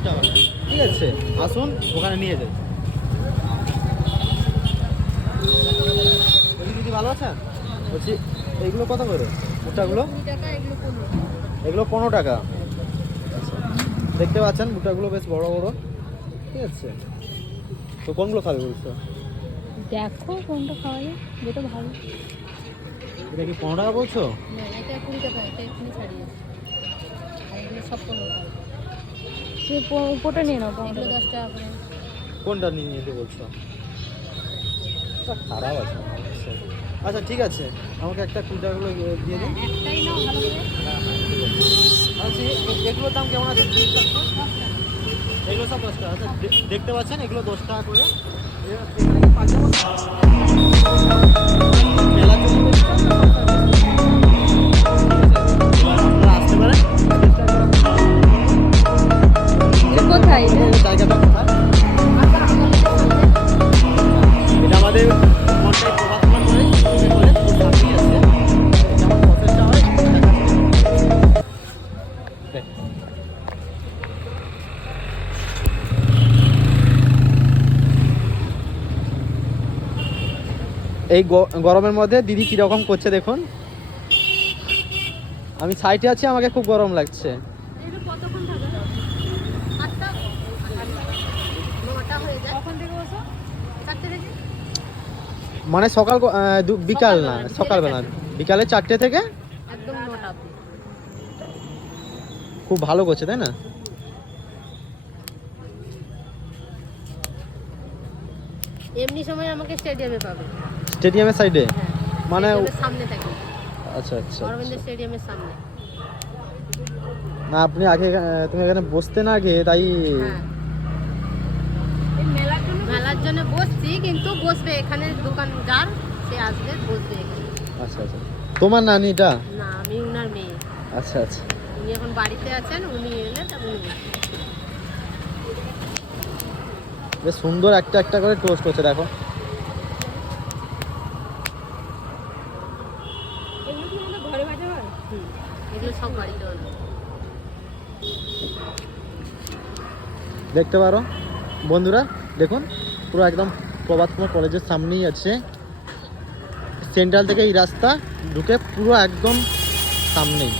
কিনতে হবে, ঠিক আছে? আসুন ওখানে নিয়ে যাই। বলছি দিদি ভালো আছেন? বলছি এইগুলো কত করে ভুট্টাগুলো? এগুলো 15 টাকা। আচ্ছা, দেখতে পাচ্ছেন ভুট্টাগুলো বেশ বড় বড়, ঠিক আছে? তো কোনগুলো খাবে বলছো? দেখো কোনটা খাওয়া যায়, যেটা ভালো। এটা কি 15 টাকা বলছো? না, এটা 20 টাকা, এটা এখানে ছাড়িয়ে। আর এগুলো সব 15 টাকা। সে উপরটা নিয়ে নাও, 15 10 টাকা করে। কোনটা নিয়ে নিতে বলছো? এটা খারাপ আছে আচ্ছা। আচ্ছা ঠিক আছে, আমাকে একটা 20 টাকাগুলো দিয়ে দিন। একটাই নাও ভালো করে। আচ্ছা এগুলোর দাম কেমন আছে? এগুলো সব 10 টাকা। আচ্ছা দেখতে পাচ্ছেন এগুলো 10 টাকা করে। এখানে কি পাঞ্জাব মেলার জন্য বেশি দাম না সস্তায় বেশি? এবার আপনারা আসতে পারেন। কোথায় জায়গাটা কোথায়? এটা আমাদের মনটাই প্রভাবনা করে করে খুব সামনেই আছে। যেমন প্রসেসটা হয় দেখ। এই গরমের মধ্যে দিদি কিরকম করছে দেখুন। আমি সাইডে আছি, আমাকে খুব গরম লাগছে। কতক্ষণ থাকবে? 8টা 9টা হয়ে যায়। কখন থেকে বসো? 4টে থেকে। মানে সকাল বিকাল না, সকালবেলা বিকালে 4টে থেকে একদম 9টা অবধি। খুব ভালো করছে তাই না? এমনি সময় আমাকে স্টেডিয়ামে পাবে। স্টেডিয়ামের সাইডে হ্যাঁ, মানে? স্টেডিয়ামের সামনে থাকি। আচ্ছা আচ্ছা অরবিন্দ আচ্ছা। স্টেডিয়ামের সামনে। না আপনি আগে তুমি এখানে বসতে না আগে তাই। হ্যাঁ, মেলার জন্য বসছি, কিন্তু বসবে এখানে দোকানদার, সে আসবে বসবে এখানে। আচ্ছা আচ্ছা, তোমার নানিটা? না, আমি উনার মেয়ে। আচ্ছা আচ্ছা, উনি এখন বাড়িতে আছেন, উনি এলে তখন উনি। বেশ সুন্দর একটা একটা করে টোস্ট হচ্ছে দেখো। এগুলো কি আমাদের ঘরে ভাজা হয়? এগুলো সব বাড়িতে বানায়। দেখতে পারো বন্ধুরা, দেখুন পুরো একদম প্রভাত কুমার কলেজের সামনেই আছে। সেন্ট্রাল থেকে এই রাস্তা ঢুকে পুরো একদম সামনেই।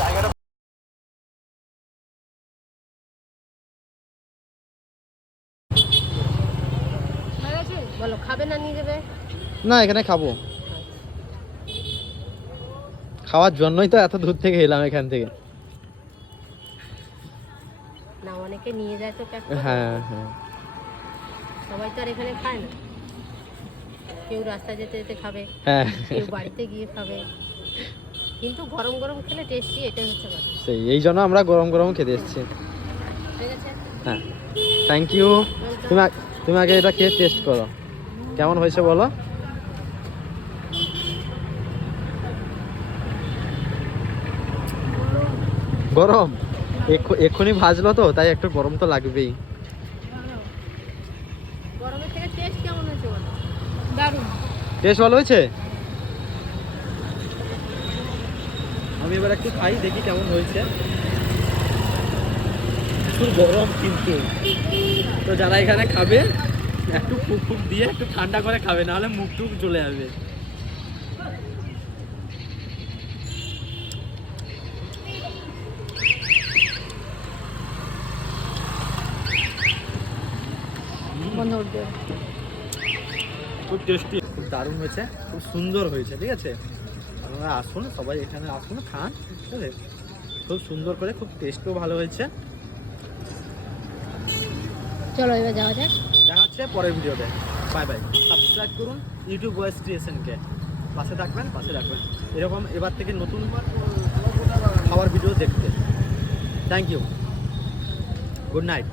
জায়গাটা বলো, খাবে না নিয়ে যাবে? না, এখানে খাবো। খাওয়ার জন্যই তো এত দূর থেকে এলাম এখান থেকে। না, অনেকে নিয়ে যায় তো প্যাক করে। হ্যাঁ হ্যাঁ, সবাই তো আর এখানে খায় না। কেউ রাস্তা যেতে যেতে খাবে, হ্যাঁ কেউ বাড়িতে গিয়ে খাবে, কিন্তু গরম গরম খেলে টেস্টি, এটাই হচ্ছে কথা। সেই এই জন্য আমরা গরম গরম খেতে এসেছি। ঠিক আছে, হ্যাঁ, থ্যাংক ইউ। তুমি তুমি আগে এটা খেয়ে টেস্ট করো কেমন হয়েছে বলো। গরম এক্ষুনি ভাজলো তো, তাই একটু গরম তো লাগবেই। গরমের থেকে টেস্ট কেমন হয়েছে বলো? দারুণ টেস্ট ভালো হয়েছে। আমি এবার একটু খাই, দেখি কেমন হয়েছে। প্রচুর গরম কিন্তু, তো যারা এখানে খাবে একটু ফুক ফুক দিয়ে একটু ঠান্ডা করে খাবে, নাহলে মুখ টুক চলে যাবে। খুব টেস্টি, খুব দারুণ হয়েছে, খুব সুন্দর হয়েছে, ঠিক আছে? আপনারা আসুন, সবাই এখানে আসুন, খান, ঠিক আছে? খুব সুন্দর করে, খুব টেস্টও ভালো হয়েছে। চলো এবার যাওয়া যাক। দেখা হচ্ছে পরের ভিডিওতে। Bye bye. সাবস্ক্রাইব করুন ইউটিউব ওয়েস ক্রিয়েশনকে, পাশে থাকবেন, পাশে রাখবেন এরকম এবার থেকে নতুন খাবার ভিডিও দেখতে। Thank you, good night.